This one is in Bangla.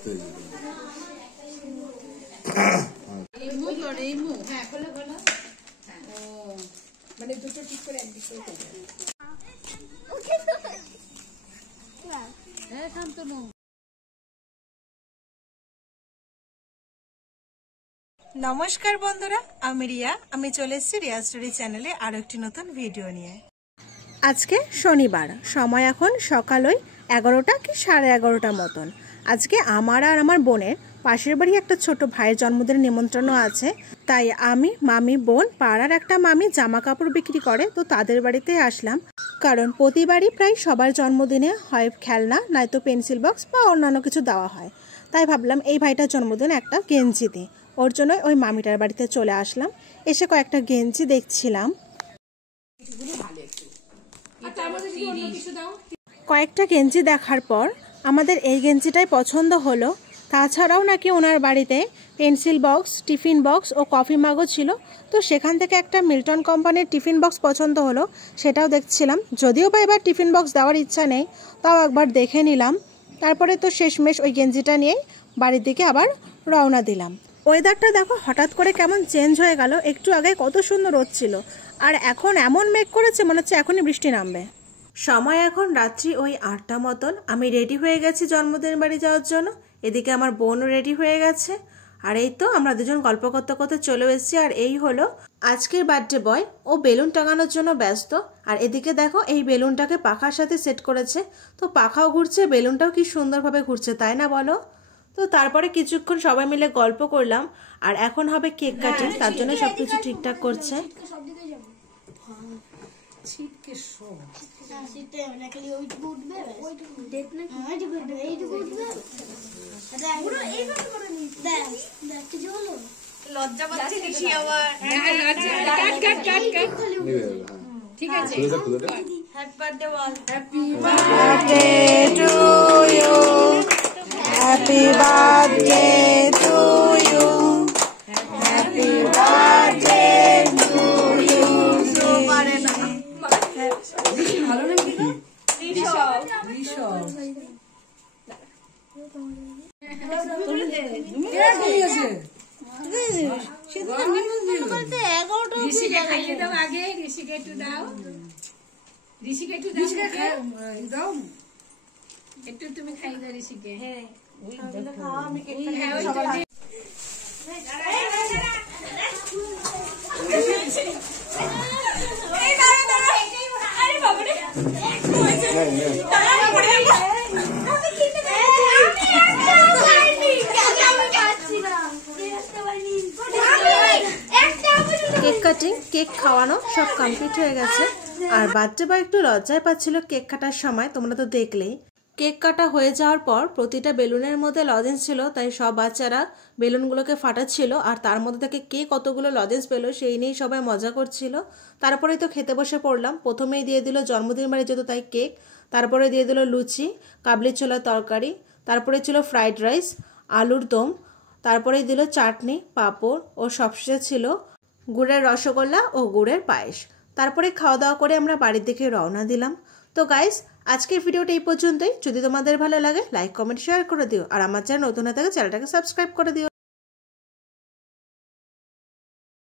আসতে মানে দুটো ঠিক করে একদিক করে করবে। নমস্কার বন্ধুরা, আমি রিয়া। আমি চলে এসেছি রিয়া স্টোরি চ্যানেলে আরও একটি নতুন ভিডিও নিয়ে। আজকে শনিবার, সময় এখন সকাল ওই 11টা কি 11:30 মতন। আজকে আমার আর আমার বোনের পাশের বাড়ি একটা ছোট ভাইয়ের জন্মদিনের নিমন্ত্রণও আছে। তাই আমি, মামি, বোন, পাড়ার একটা মামি জামা কাপড় বিক্রি করে, তো তাদের বাড়িতে আসলাম। কারণ প্রতিবারই প্রায় সবার জন্মদিনে হয় খেলনা, নয়তো পেন্সিল বক্স বা অন্যান্য কিছু দেওয়া হয়। তাই ভাবলাম এই ভাইটার জন্মদিনে একটা গেঞ্জি দিই, ওর জন্য ওই মামিটার বাড়িতে চলে আসলাম। এসে কয়েকটা গেঞ্জি দেখছিলাম। কয়েকটা গেঞ্জি দেখার পর আমাদের এই গেঞ্জিটাই পছন্দ হলো। তাছাড়াও নাকি ওনার বাড়িতে পেন্সিল বক্স, টিফিন বক্স ও কফি মাগও ছিল, তো সেখান থেকে একটা মিল্টন কোম্পানির টিফিন বক্স পছন্দ হলো, সেটাও দেখছিলাম। যদিও বা এবার টিফিন বক্স দেওয়ার ইচ্ছা নেই, তাও একবার দেখে নিলাম। তারপরে তো শেষমেশ ওই গেঞ্জিটা নিয়েই বাড়ির দিকে আবার রওনা দিলাম। ওয়েদারটা দেখো হঠাৎ করে কেমন চেঞ্জ হয়ে গেল। একটু আগে কত সুন্দর রোদ ছিল, আর এখন এমন মেঘ করেছে মনে হচ্ছে এখনই বৃষ্টি নামবে। সময় এখন রাত্রি ওই 8টা মতন। আমি রেডি হয়ে গেছি জন্মদিন বাড়ি যাওয়ার জন্য। এদিকে আমার বোনও রেডি হয়ে গেছে। আর এই তো আমরা দুজন গল্প করতে করতে চলে এসেছি। আর এই হলো আজকের বার্থডে বয়। ও বেলুন টাঙানোর জন্য ব্যস্ত। আর এদিকে দেখো এই বেলুনটাকে পাখার সাথে সেট করেছে, তো পাখাও ঘুরছে, বেলুনটাও কি সুন্দরভাবে ঘুরছে, তাই না বলো? তো তারপরে কিছুক্ষণ সবাই মিলে গল্প করলাম। আর এখন হবে কেক কাটিং, তার জন্য সবকিছু ঠিকঠাক করছে। লজ্জা পাচ্ছে ঋষি আবার। ঠিক আছে, হ্যাপি বার্থডে বল। Happy birthday to you, happy birthday to you, happy birthday to you. পারে না, ভালো নাকি না? ঋষভ ঋষিকে খাইয়ে দাও আগে, ঋষিকে একটু দাও, ঋষিকে একটু দাও, একটু তুমি খাইয়ে দাও ঋষিকে। হ্যাঁ কেক কাটিং, কেক খাওয়ানো সব কমপ্লিট হয়ে গেছে। আর বাচ্চা বা একটু লজ্জায় পাচ্ছিল কেক কাটার সময়, তোমরা তো দেখলেই। কেক কাটা হয়ে যাওয়ার পর প্রতিটা বেলুনের মধ্যে লজেন্স ছিল, তাই সব বাচ্চারা বেলুনগুলোকে ফাটাচ্ছিল। আর তার মধ্যে থেকে কে কতগুলো লজেন্স পেলো সেই নিয়েই সবাই মজা করছিল। তারপরেই তো খেতে বসে পড়লাম। প্রথমেই দিয়ে দিল জন্মদিন বাড়ি যেত তাই কেক, তারপরে দিয়ে দিল লুচি, কাবলি ছোলার তরকারি, তারপরে ছিল ফ্রাইড রাইস, আলুর দম, তারপরেই দিল চাটনি, পাঁপড় ও সবশেষে ছিল গুড়ের রসগোল্লা ও গুড়ের পায়েস। তারপরে খাওয়া দাওয়া করে আমরা বাড়ির দিকে রওনা দিলাম। তো গাইস, আজকের ভিডিওটা এই পর্যন্তই। যদি তোমাদের ভালো লাগে লাইক, কমেন্ট, শেয়ার করে দিও। আর আমার চ্যানেল নতুন হয়ে থাকে চ্যানেলটাকে সাবস্ক্রাইব করে দিও।